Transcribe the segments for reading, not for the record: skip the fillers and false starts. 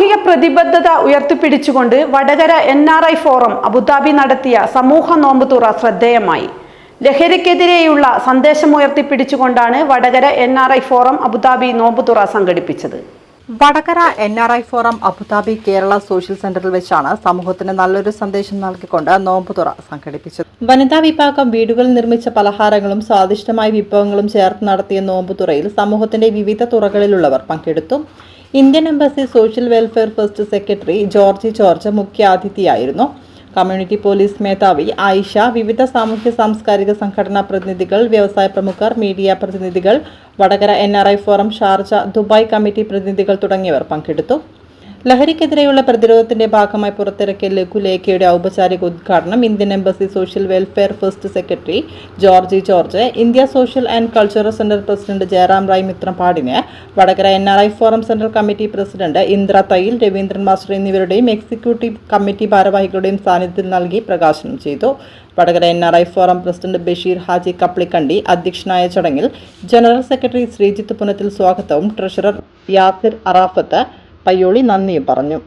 സാമൂഹിക പ്രതിബദ്ധത ഉയർത്തിപ്പിടിച്ചുകൊണ്ട് വടകര NRI ഫോറം അബുദാബി നടത്തിയ സമൂഹ നോമ്പുതുറ ശ്രദ്ധേയമായി. ലഹരിക്കെതിരെയുള്ള സന്ദേശം ഉയർത്തിപ്പിടിച്ചുകൊണ്ടാണ് വടകര NRI ഫോറം അബുദാബി നോമ്പുതുറ സംഘടിപ്പിച്ചത്. Vadakara NRI forum Abu Dhabi Kerala social സെന്ററിൽ വെച്ചാണ് സമൂഹത്തിന് നല്ലൊരു സന്ദേശം നൽകിക്കൊണ്ട് നോമ്പുതുറ സംഘടിപ്പിച്ചത്. വനിതാ വിഭാഗം വീടുകളിൽ നിർമ്മിച്ച പലഹാരങ്ങളും സ്വാദിഷ്ടമായ വിഭവങ്ങളും ചേർത്ത് നടത്തിയ നോമ്പുതുറയിൽ സമൂഹത്തിന്റെ വിവിധ തുറകളിലുള്ളവർ പങ്കെടുത്തു. Indian embassy social welfare first secretary George മുഖ്യാതിഥിയായിരുന്നു. കമ്മ്യൂണിറ്റി പോലീസ് മേധാവി ആയിഷ, വിവിധ സാമൂഹ്യ സാംസ്കാരിക സംഘടനാ പ്രതിനിധികൾ, വ്യവസായ പ്രമുഖർ, മീഡിയ പ്രതിനിധികൾ, Vadakara NRI forum Sharjah, Dubai committee പ്രതിനിധികൾ തുടങ്ങിയവർ പങ്കെടുത്തു. ലഹരിക്കെതിരെയുള്ള പ്രതിരോധത്തിന്റെ ഭാഗമായി പുറത്തിറക്കിയ ലഘുലേഖയുടെ ഔപചാരിക ഉദ്ഘാടനം Indian embassy social welfare first secretary George, India social and cultural centre president Jayaram Rai മിത്രപാടിന്, Vadakara NRI forum central committee president Indra Thayyil, Raveendran master എന്നിവരുടെയും എക്സിക്യൂട്ടീവ് കമ്മിറ്റി ഭാരവാഹികളുടെയും സാന്നിധ്യത്തിൽ നൽകി പ്രകാശനം ചെയ്തു. Vadakara NRI forum president Basheer Haji Kaplikandi അധ്യക്ഷനായ ചടങ്ങിൽ ജനറൽ സെക്രട്ടറി ശ്രീജിത്ത് പുനത്തിൽ സ്വാഗതവും ട്രഷറർ യാസിർ അറാഫത്ത് പയ്യോളി നന്ദിയും പറഞ്ഞു.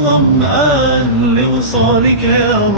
ظمآن لوصالك يا